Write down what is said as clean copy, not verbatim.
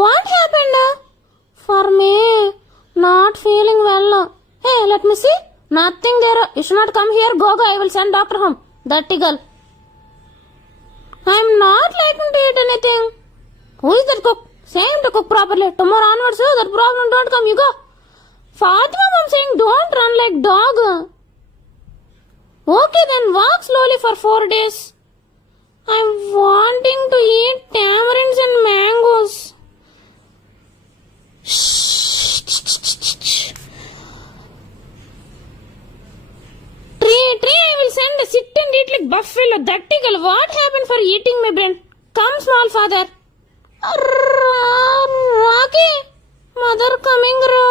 What happened? For me, not feeling well. Hey, let me see. Nothing there. You should not come here. Go. I will send doctor home. Dirty girl. I am not liking to eat anything. Who is that cook? Say him to cook properly. Tomorrow onwards, that problem don't come. You go. Fatima, mom saying don't run like dog. Okay, then walk slowly for 4 days. I'm wanting to eat tamarinds and mangoes. Tree, I will send a sit and eat like buffalo. Dirty girl, what happened for eating my brain? Come, small father. Rocky, mother coming, Ro.